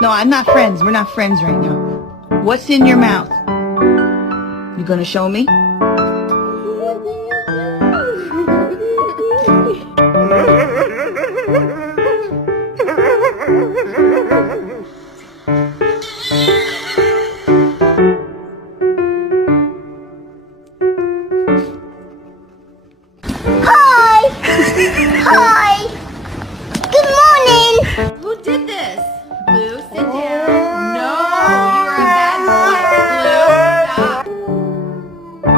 No, I'm not friends. We're not friends right now. What's in your mouth? You gonna show me? Hi! Hi!